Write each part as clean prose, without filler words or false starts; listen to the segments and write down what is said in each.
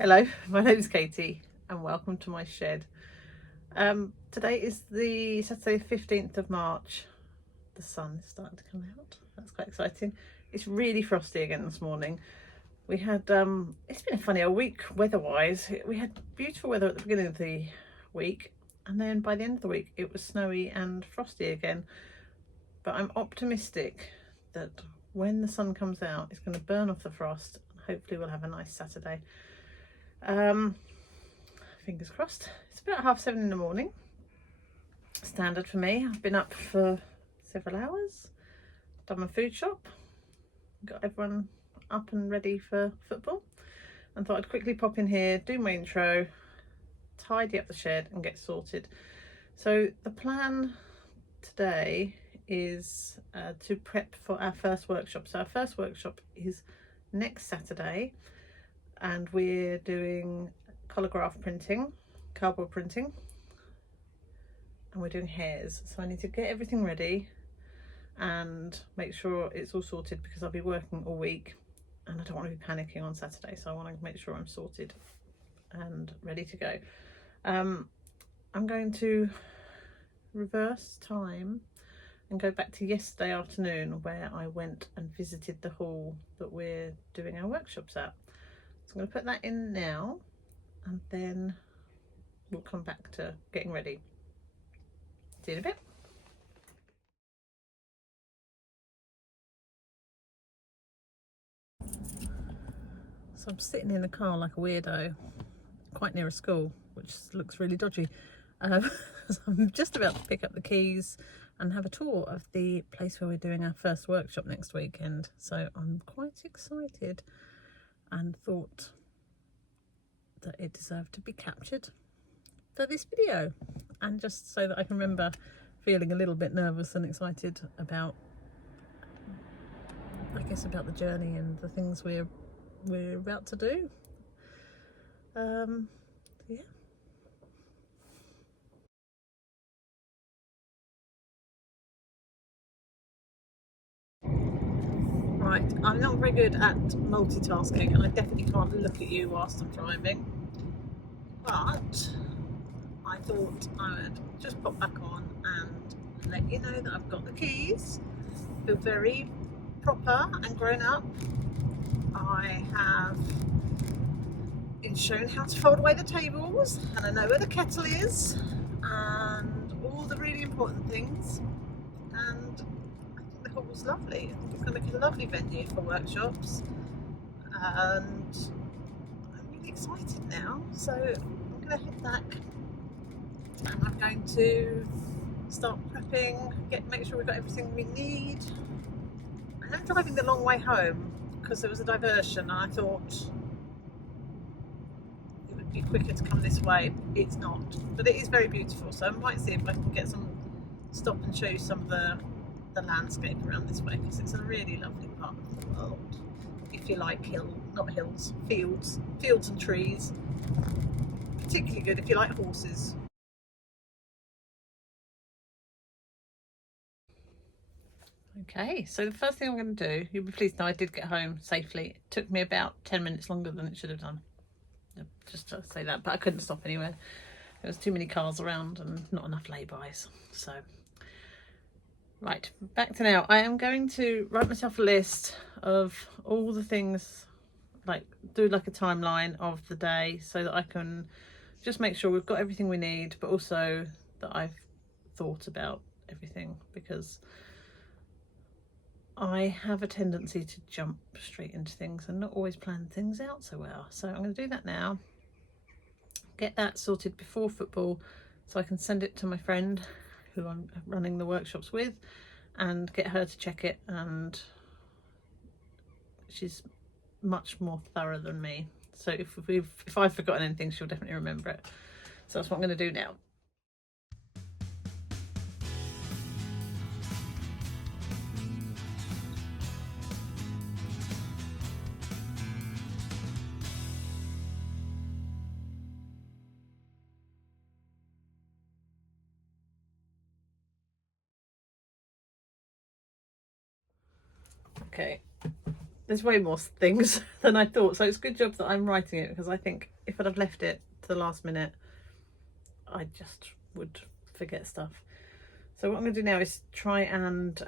Hello, my name is Katie and welcome to my shed. Today is the Saturday 15th of March. The sun is starting to come out. That's quite exciting. It's really frosty again this morning. We had, it's been a funny old week weather-wise. We had beautiful weather at the beginning of the week and then by the end of the week it was snowy and frosty again. But I'm optimistic that when the sun comes out it's going to burn off the frost and hopefully we'll have a nice Saturday. Fingers crossed. It's about 7:30 in the morning. Standard for me. I've been up for several hours, done my food shop, got everyone up and ready for football, and thought I'd quickly pop in here, do my intro, tidy up the shed and get sorted. So the plan today is to prep for our first workshop. So our first workshop is next Saturday and we're doing collagraph printing, cardboard printing, and we're doing hares. So I need to get everything ready and make sure it's all sorted because I'll be working all week and I don't want to be panicking on Saturday, so I want to make sure I'm sorted and ready to go. I'm going to reverse time and go back to yesterday afternoon where I went and visited the hall that we're doing our workshops at. So I'm going to put that in now and then we'll come back to getting ready. See you in a bit. So I'm sitting in the car like a weirdo, quite near a school, which looks really dodgy. So I'm just about to pick up the keys and have a tour of the place where we're doing our first workshop next weekend. So I'm quite excited and thought that it deserved to be captured for this video, and just so that I can remember feeling a little bit nervous and excited about, I guess, about the journey and the things we're about to do. Yeah. Right, I'm not very good at multitasking and I definitely can't look at you whilst I'm driving, but I thought I would just pop back on and let you know that I've got the keys. Feel very proper and grown up. I have been shown how to fold away the tables and I know where the kettle is and all the really important things, and I think the hall's lovely. I think it's going to make a lovely venue for workshops and I'm really excited now. So I'm going to head back and I'm going to start prepping, make sure we've got everything we need. I am driving the long way home because there was a diversion and I thought it would be quicker to come this way. It's not, but it is very beautiful, so I might see if I can get stop and show you some of the landscape around this way, because it's a really lovely part of the world. If you like fields and trees. Particularly good if you like horses. Okay, so the first thing I'm going to do, you'll be pleased to know I did get home safely. It took me about 10 minutes longer than it should have done. Just to say that, but I couldn't stop anywhere. There was too many cars around and not enough lay-bys. So, right, back to now. I am going to write myself a list of all the things, like do like a timeline of the day so that I can just make sure we've got everything we need, but also that I've thought about everything, because I have a tendency to jump straight into things and not always plan things out so well. So I'm going to do that now, get that sorted before football so I can send it to my friend who I'm running the workshops with and get her to check it, and she's much more thorough than me. So if I've forgotten anything, she'll definitely remember it. So that's what I'm going to do now. Okay, there's way more things than I thought. So it's a good job that I'm writing it, because I think if I'd have left it to the last minute, I just would forget stuff. So what I'm going to do now is try and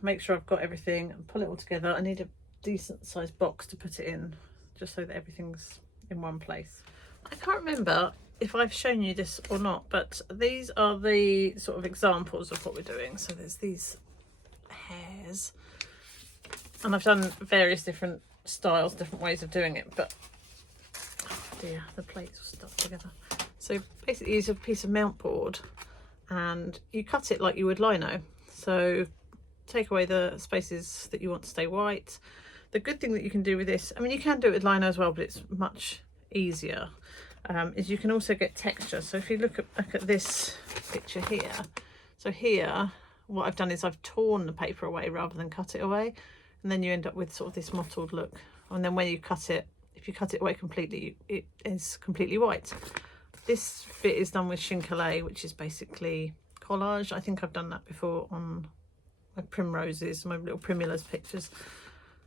make sure I've got everything and pull it all together. I need a decent sized box to put it in, just so that everything's in one place. I can't remember if I've shown you this or not, but these are the sort of examples of what we're doing. So there's these hares, and I've done various different styles, different ways of doing it, but oh dear, the plates are stuck together. So basically use a piece of mount board and you cut it like you would lino. So take away the spaces that you want to stay white. The good thing that you can do with this, I mean, you can do it with lino as well, but it's much easier, is you can also get texture. So if you look at this picture here, so here what I've done is I've torn the paper away rather than cut it away, and then you end up with sort of this mottled look. And then when you cut it, if you cut it away completely, it is completely white. This bit is done with Chincolet, which is basically collage. I think I've done that before on my primroses, my little primulas pictures.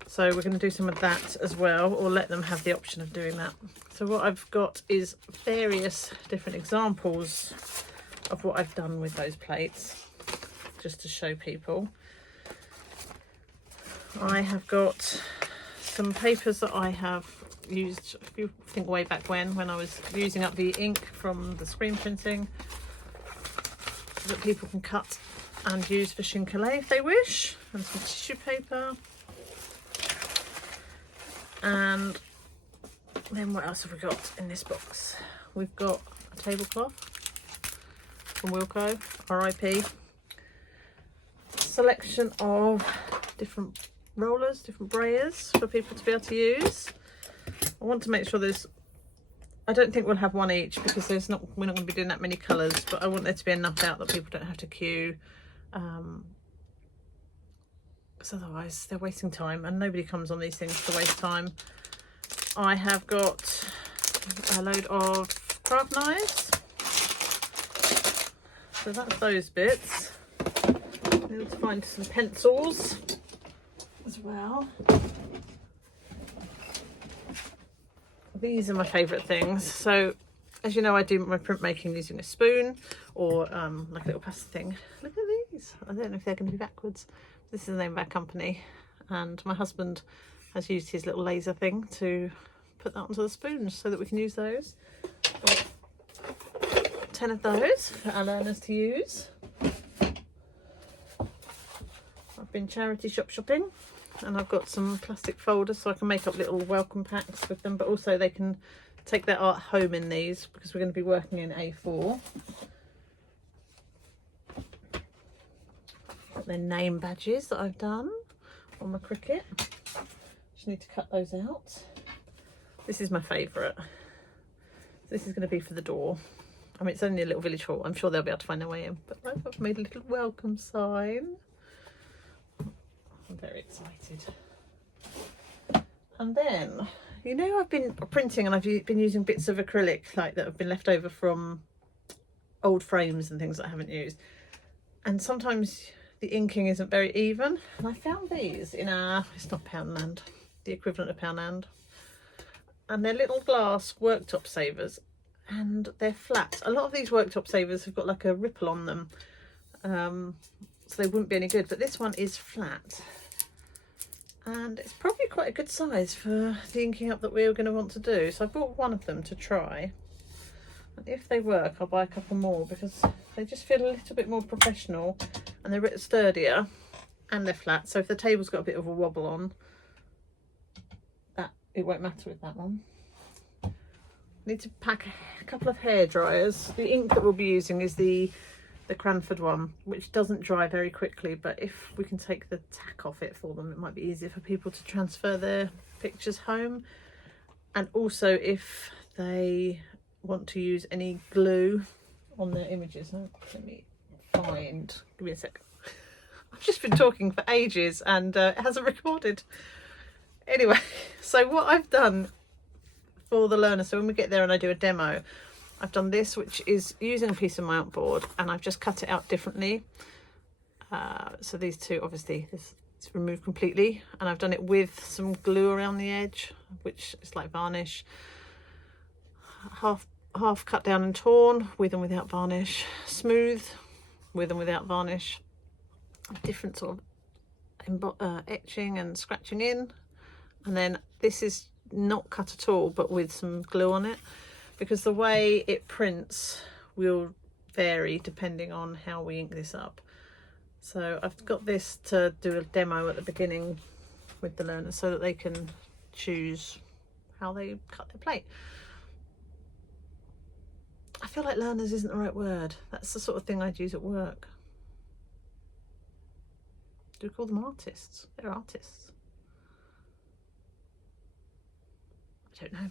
So we're going to do some of that as well, or let them have the option of doing that. So what I've got is various different examples of what I've done with those plates, just to show people. I have got some papers that I have used, if you think way back when I was using up the ink from the screen printing, that people can cut and use for Chincolet if they wish, and some tissue paper. And then what else have we got in this box? We've got a tablecloth from Wilko, RIP. Selection of different rollers, different brayers for people to be able to use. I want to make sure there's, I don't think we'll have one each, because we're not going to be doing that many colours, but I want there to be enough out that people don't have to queue, because otherwise they're wasting time, and nobody comes on these things to waste time. I have got a load of craft knives, so that's those bits. I need to find some pencils as well. These are my favourite things. So as you know, I do my printmaking using a spoon, or like a little pasta thing. Look at these. I don't know if they're going to be backwards. This is the name of our company, and my husband has used his little laser thing to put that onto the spoons so that we can use those. Got 10 of those for our learners to use. I've been charity shopping, and I've got some plastic folders so I can make up little welcome packs with them, but also they can take their art home in these, because we're going to be working in A4. Got their name badges that I've done on my Cricut. Just need to cut those out. This is my favourite. This is going to be for the door. I mean, it's only a little village hall. I'm sure they'll be able to find their way in, but I've made a little welcome sign. I'm very excited. And then, you know, I've been printing and I've been using bits of acrylic like that have been left over from old frames and things that I haven't used. And sometimes the inking isn't very even. And I found these in our, it's not Poundland, the equivalent of Poundland. And they're little glass worktop savers, and they're flat. A lot of these worktop savers have got like a ripple on them, so they wouldn't be any good, but this one is flat. And it's probably quite a good size for the inking up that we're going to want to do. So I bought one of them to try. And if they work, I'll buy a couple more, because they just feel a little bit more professional, and they're a bit sturdier, and they're flat. So if the table's got a bit of a wobble on, it won't matter with that one. I need to pack a couple of hair dryers. The ink that we'll be using is the Cranford one, which doesn't dry very quickly, but if we can take the tack off it for them, it might be easier for people to transfer their pictures home. And also if they want to use any glue on their images. Now, let me find, give me a sec. I've just been talking for ages and it hasn't recorded. Anyway, so what I've done for the learner, so when we get there and I do a demo, I've done this, which is using a piece of mount board, and I've just cut it out differently. So these two, obviously, this It's removed completely, and I've done it with some glue around the edge, which is like varnish. Half cut down and torn, with and without varnish. Smooth, with and without varnish. Different sort of etching and scratching in. And then this is not cut at all, but with some glue on it, because the way it prints will vary depending on how we ink this up. So I've got this to do a demo at the beginning with the learners so that they can choose how they cut their plate. I feel like learners isn't the right word. That's the sort of thing I'd use at work. Do we call them artists? They're artists. I don't know.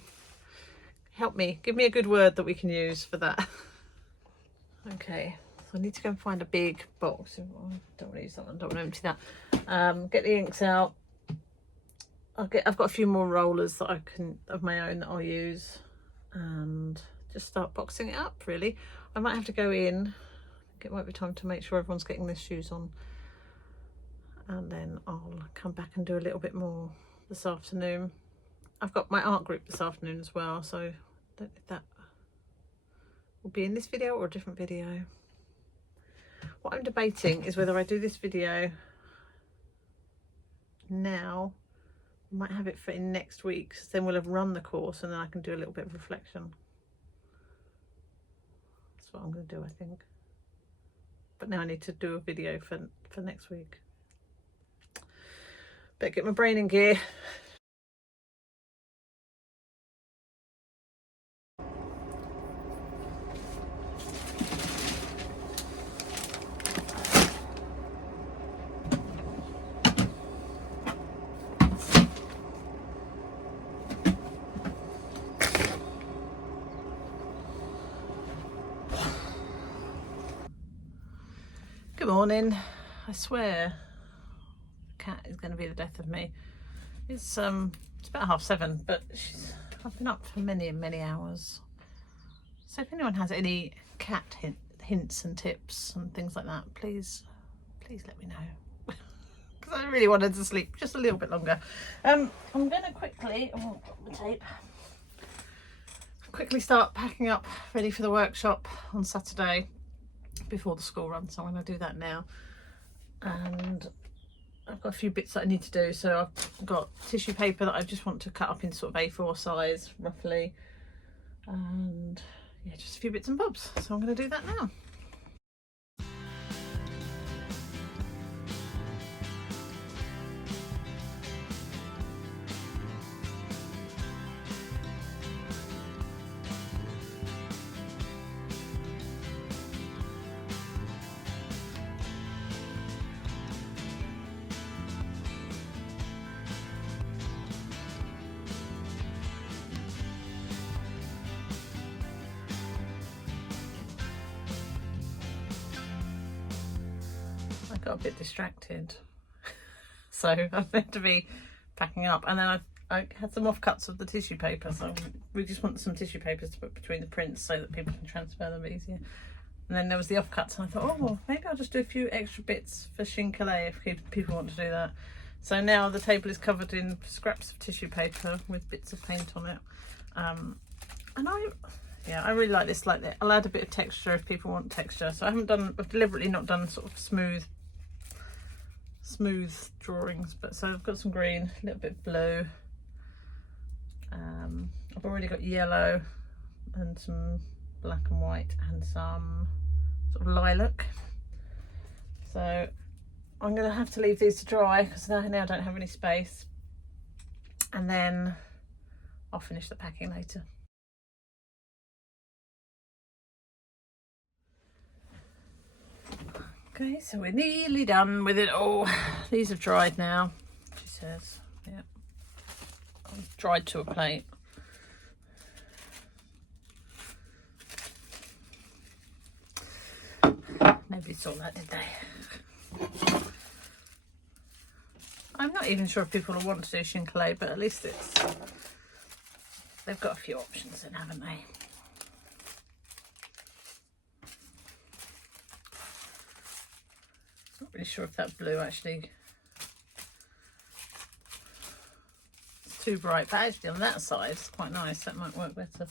Help me. Give me a good word that we can use for that. Okay. So I need to go and find a big box. I don't want to use that one. I don't want to empty that. Get the inks out. I've got a few more rollers that I can of my own that I'll use, and just start boxing it up. Really, I might have to go in. It might be time to make sure everyone's getting their shoes on, and then I'll come back and do a little bit more this afternoon. I've got my art group this afternoon as well, so I don't know if that will be in this video or a different video. What I'm debating is whether I do this video now. I might have it for in next week, so then we'll have run the course and then I can do a little bit of reflection. That's what I'm going to do, I think. But now I need to do a video for next week. Better get my brain in gear. Good morning. I swear the cat is going to be the death of me. It's about 7:30, but I've been up for many hours. So if anyone has any cat hints and tips and things like that, please let me know, because I really wanted to sleep just a little bit longer. I'm going to quickly, oh, I've got the tape, quickly start packing up, ready for the workshop on Saturday before the school run, so I'm going to do that now. And I've got a few bits that I need to do. So I've got tissue paper that I just want to cut up in sort of A4 size roughly, and yeah, just a few bits and bobs, so I'm going to do that now. Got a bit distracted, so I'm meant to be packing up, and then I had some offcuts of the tissue paper, so we just want some tissue papers to put between the prints so that people can transfer them easier. And then there was the offcuts, and I thought, oh well, maybe I'll just do a few extra bits for Shinkalei if people want to do that. So now the table is covered in scraps of tissue paper with bits of paint on it, and I really like this. Like that, I'll add a bit of texture if people want texture. So I've deliberately not done sort of smooth drawings, but so I've got some green, a little bit of blue, I've already got yellow and some black and white and some sort of lilac. So I'm going to have to leave these to dry because now I don't have any space, and then I'll finish the packing later. Okay, so we're nearly done with it all. These have dried now, she says. Yeah, dried to a plate. Nobody saw that, did they? I'm not even sure if people will want to do Shinkalei, but at least they've got a few options then, haven't they? Not really sure if that blue actually too bright, but actually on that side it's quite nice. That might work better.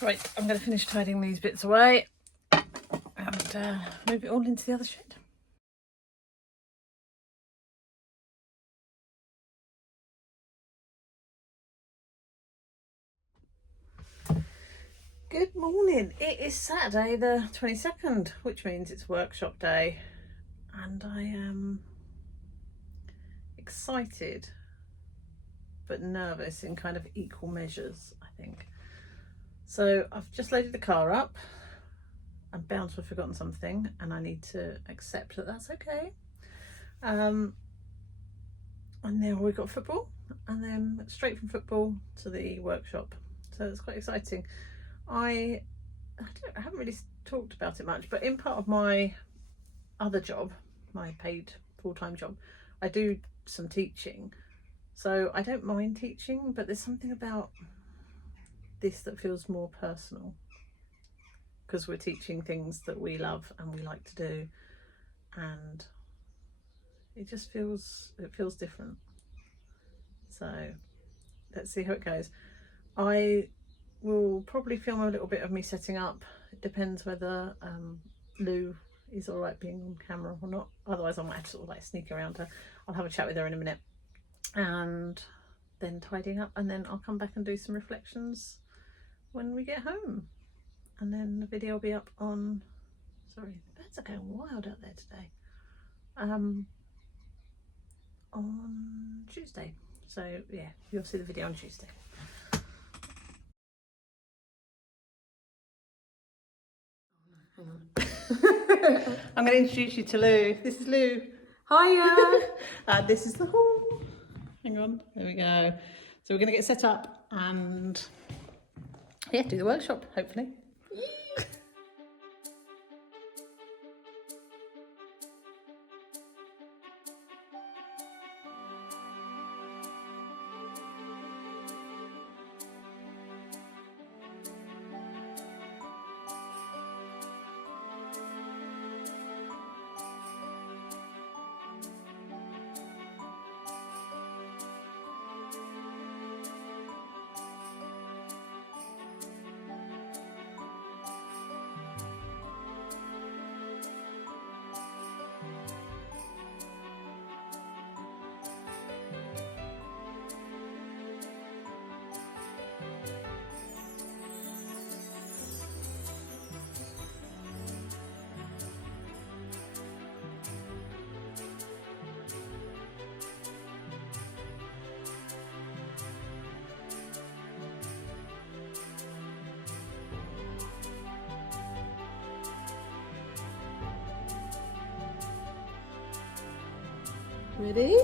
Right, I'm going to finish tidying these bits away and move it all into the other shed. Good morning. It is Saturday the 22nd, which means it's workshop day, and I am excited but nervous in kind of equal measures, I think. So I've just loaded the car up. I'm bound to have forgotten something and I need to accept that that's okay. And now we've got football, and then straight from football to the workshop. So it's quite exciting. I haven't really talked about it much, but in part of my other job, my paid full-time job, I do some teaching. So I don't mind teaching, but there's something about this that feels more personal, because we're teaching things that we love and we like to do, and it just feels different. So let's see how it goes. I will probably film a little bit of me setting up. It depends whether Lou is all right being on camera or not. Otherwise I might have to sort of like sneak around her. I'll have a chat with her in a minute, and then tidying up, and then I'll come back and do some reflections when we get home, and then the video will be up on, sorry, the birds are going wild out there today, on Tuesday. So yeah, you'll see the video on Tuesday. I'm going to introduce you to Lou. This is Lou. Hiya. This is the hall. Hang on, there we go. So we're going to get set up and yeah, do the workshop, hopefully. Ready?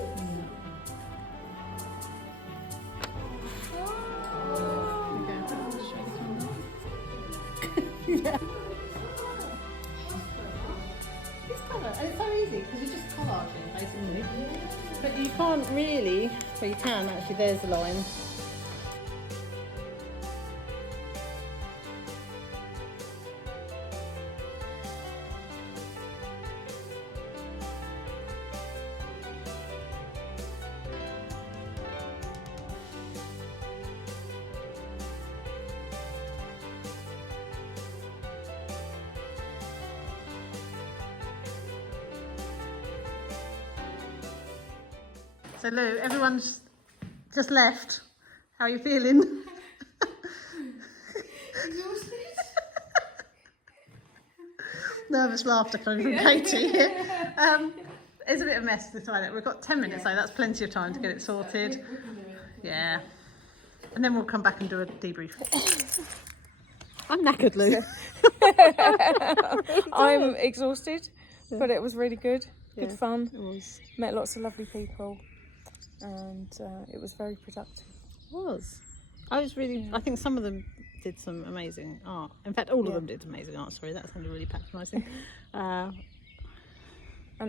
Yeah. It's colour, and it's so easy because you're just collaging basically. But you can't really, well you can actually, there's the line. So Lou, everyone's just left. How are you feeling? Exhausted. Nervous laughter coming from Katie. It's a bit of a mess this time. We've got 10 minutes though, that's plenty of time to get it sorted. Yeah. And then we'll come back and do a debrief. I'm knackered, Lou. I'm exhausted, but it was really good. Good fun. It was. Met lots of lovely people, and it was very productive. It was. I was really, I think some of them did some amazing art. In fact, all of them did amazing art. Sorry, that sounded really patronising. And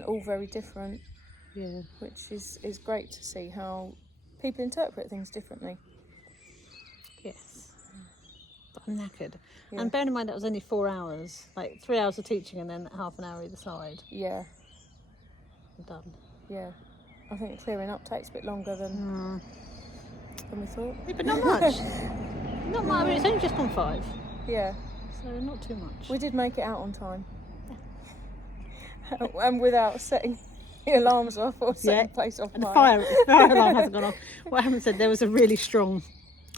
all very different. Yeah. Which is great to see how people interpret things differently. Yes. But I'm knackered. Yeah. And bearing in mind that was only 4 hours, like 3 hours of teaching and then half an hour either side. Yeah. I'm done. Yeah. I think clearing up takes a bit longer than we thought. Yeah, but not much. Not much. I mean, it's only just gone 5. Yeah. So not too much. We did make it out on time. And without setting the alarms off or setting the place off And the fire. fire alarm hasn't gone off. What happened said there was a really strong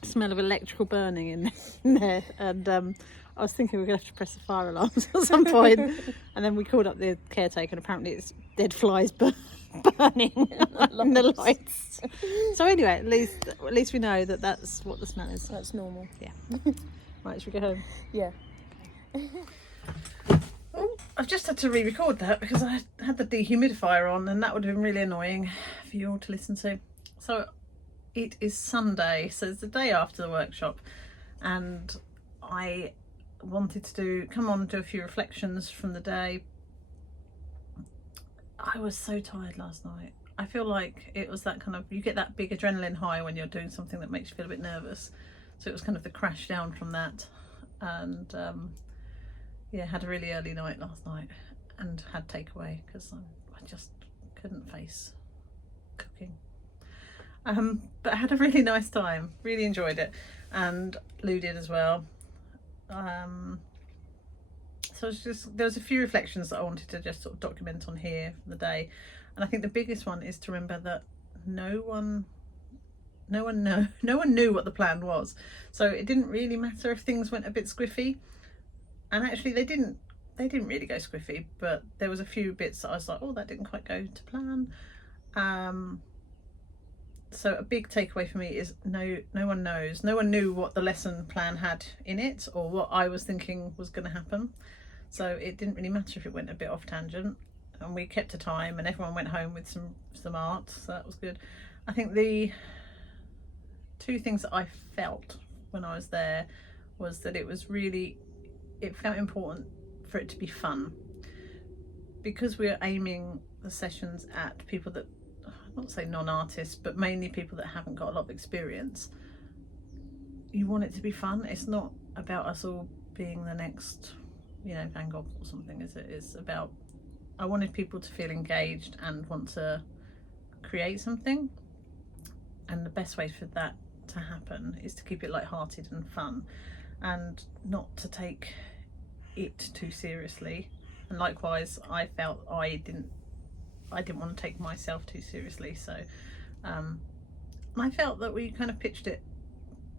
smell of electrical burning in there, and I was thinking we were going to have to press the fire alarms at some point. And then we called up the caretaker, and apparently it's dead flies burning in the lights. So anyway, at least we know that that's what the smell is. That's normal. Yeah. Right, should we go home? Yeah. I've just had to re-record that because I had the dehumidifier on, and that would have been really annoying for you all to listen to. So it is Sunday, so it's the day after the workshop, and I wanted to come on and do a few reflections from the day. I was so tired last night. I feel like it was that kind of, you get that big adrenaline high when you're doing something that makes you feel a bit nervous. So it was kind of the crash down from that, and yeah, had a really early night last night and had takeaway because I just couldn't face cooking. But I had a really nice time, really enjoyed it, and Lou did as well. So there was a few reflections that I wanted to just sort of document on here for the day, and I think the biggest one is to remember that no one knew what the plan was, so it didn't really matter if things went a bit squiffy. And actually they didn't really go squiffy, but there was a few bits that I was like, oh, that didn't quite go to plan. So a big takeaway for me is no one knows. No one knew what the lesson plan had in it or what I was thinking was going to happen. So it didn't really matter if it went a bit off tangent, and we kept to time and everyone went home with some art, so that was good. I think the 2 things that I felt when I was there was that it felt important for it to be fun, because we're aiming the sessions at people that, not say non-artists, but mainly people that haven't got a lot of experience. You want it to be fun. It's not about us all being the next, Van Gogh or something, is it? It's about, I wanted people to feel engaged and want to create something, and the best way for that to happen is to keep it light-hearted and fun, and not to take it too seriously. And likewise, I felt I didn't want to take myself too seriously, so I felt that we kind of pitched it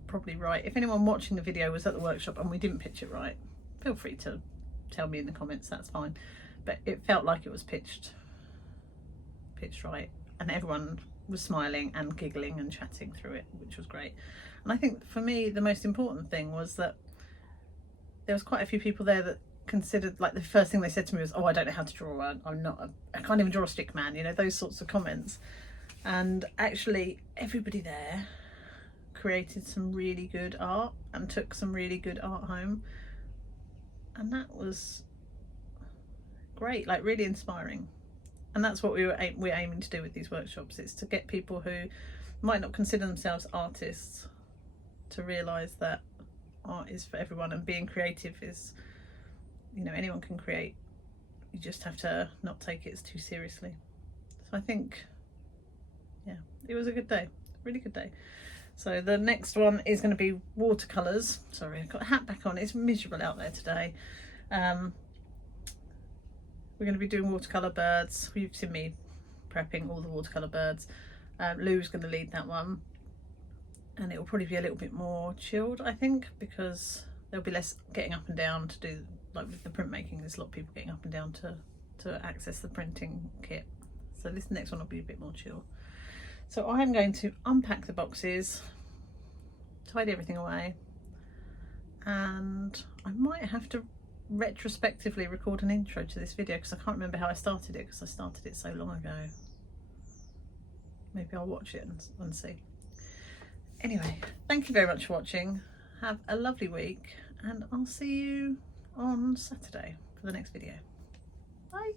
probably right. If anyone watching the video was at the workshop and we didn't pitch it right, feel free to tell me in the comments, that's fine. But it felt like it was pitched right, and everyone was smiling and giggling and chatting through it, which was great. And I think for me the most important thing was that there was quite a few people there that considered, like, the first thing they said to me was, oh, I don't know how to draw, I can't even draw a stick man, those sorts of comments. And actually everybody there created some really good art and took some really good art home, and that was great, like really inspiring. And that's what we're aiming to do with these workshops. It's to get people who might not consider themselves artists to realise that art is for everyone, and being creative is, anyone can create. You just have to not take it too seriously. So I think, yeah, it was a good day, really good day. So the next one is going to be watercolours. Sorry, I've got a hat back on, it's miserable out there today. We're going to be doing watercolour birds. You've seen me prepping all the watercolour birds. Lou's going to lead that one, and it will probably be a little bit more chilled, I think, because there'll be less getting up and down to do, like with the printmaking, there's a lot of people getting up and down to access the printing kit. So this next one will be a bit more chill. So I'm going to unpack the boxes, tidy everything away, and I might have to retrospectively record an intro to this video because I can't remember how I started it, because I started it so long ago. Maybe I'll watch it and see. Anyway, thank you very much for watching. Have a lovely week, and I'll see you on Saturday for the next video. Bye.